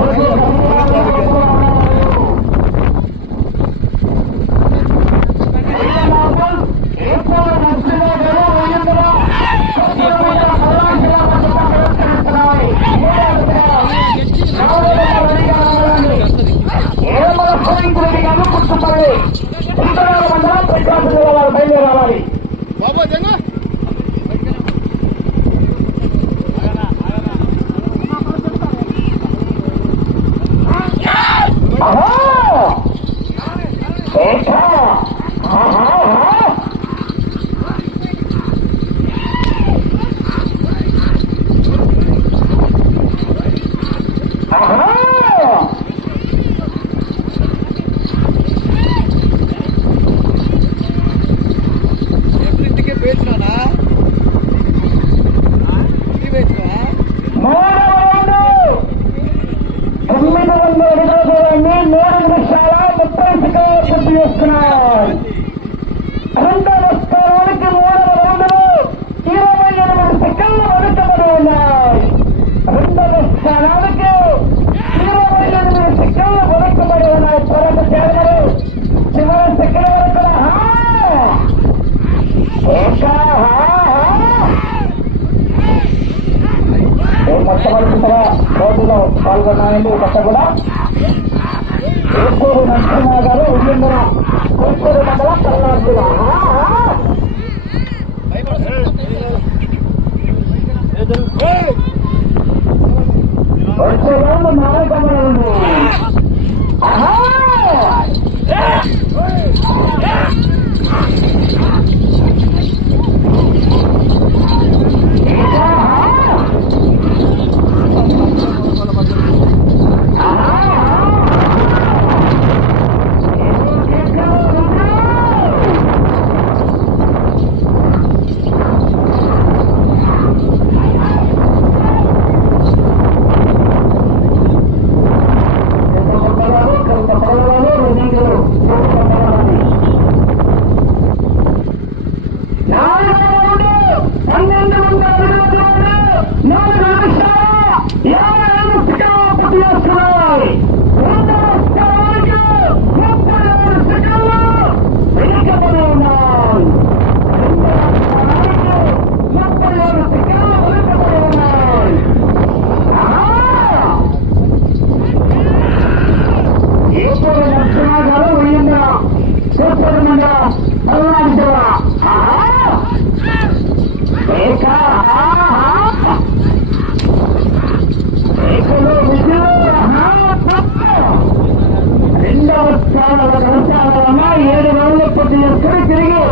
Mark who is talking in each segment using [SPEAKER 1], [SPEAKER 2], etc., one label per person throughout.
[SPEAKER 1] Oh. ఉన్నాయండి ఇదంతా కూడా. ఎక్కువ నరసింహ గారు ఉల్లిందర కోటూరు మండలం పల్నాడు జిల్లా దృష్టికి తిరిగి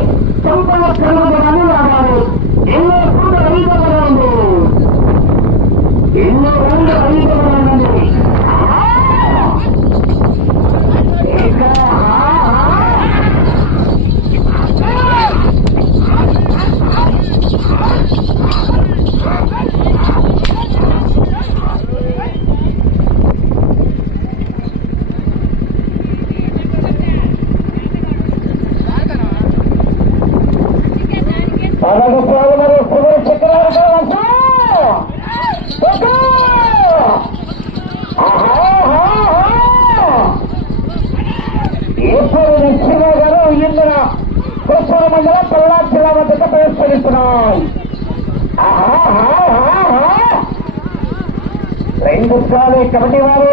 [SPEAKER 1] సంపద కనుగొనని రావాలి. మండలం పల్లా జిల్లా వద్దకు ప్రవేశపెడుతున్నాం రెండు సార్లు కమిటీ వారు.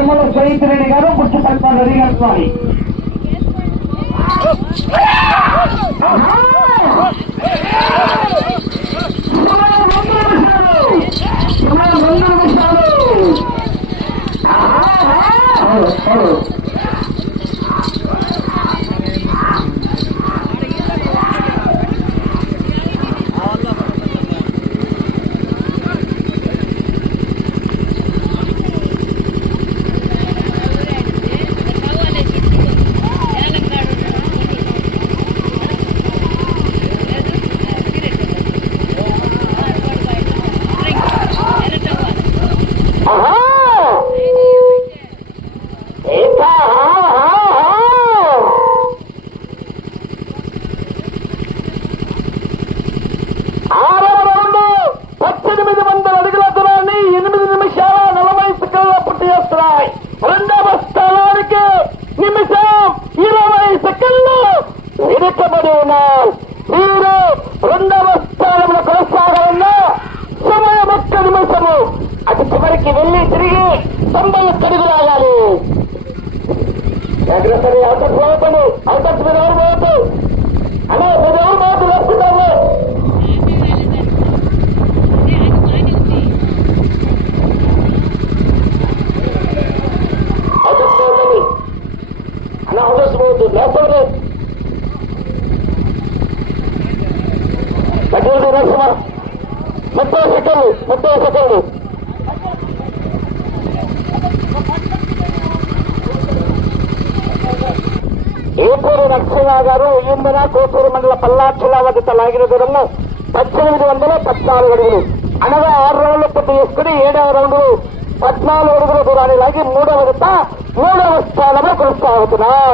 [SPEAKER 1] దొమ్మల చైతన్య రెడ్డి గారు పల్పాల్ రెడ్డి గారు స్వామి. సుమారు రెండు నిమిషాలు సుమారు రెండు నిమిషాలు ఆహా! ఇంకా ఆహా! ఆరవ రౌండ్ పద్దెనిమిది వందల అడుగుల దూరాన్ని ఎనిమిది నిమిషాల నలభై సెకండ్ల పూర్తి చేస్తున్నాయి రెండవ స్థానానికి నిమిషం ఇరవై సెకండ్లు వెనుకబడి ఉన్నారు వీరు రెండవ స్థానంలో కొనసాగాలన్నా సమయం ఒక్క నిమిషము అటు వెళ్ళి తిరిగి తొంభై ఒక్క రాగాలి ఆగాలి జాగ్రత్తగా అవతల పోవద్దు మీద ఎవరు పోవద్దు. అలా మీద ఎవరు పోవద్దు వేస్తున్నారు అవతల అలా పోవద్దు లేకపోతే ముప్పై సెకండ్లు ముప్పై సెకండ్లు. ఏపూరు నరసింహ గారు ఈందన కోటూరు మండల పల్లాక్షల వద్ద లాగిన దూరము పద్దెనిమిది వందల పద్నాలుగు అడుగులు అనగా ఆరు రౌండ్లు పూర్తి చేసుకుని ఏడవ రౌండ్లు పద్నాలుగు అడుగుల దూరాన్ని లాగి మూడవ విడత మూడవ స్థానంలో కొనసాగుతున్నారు.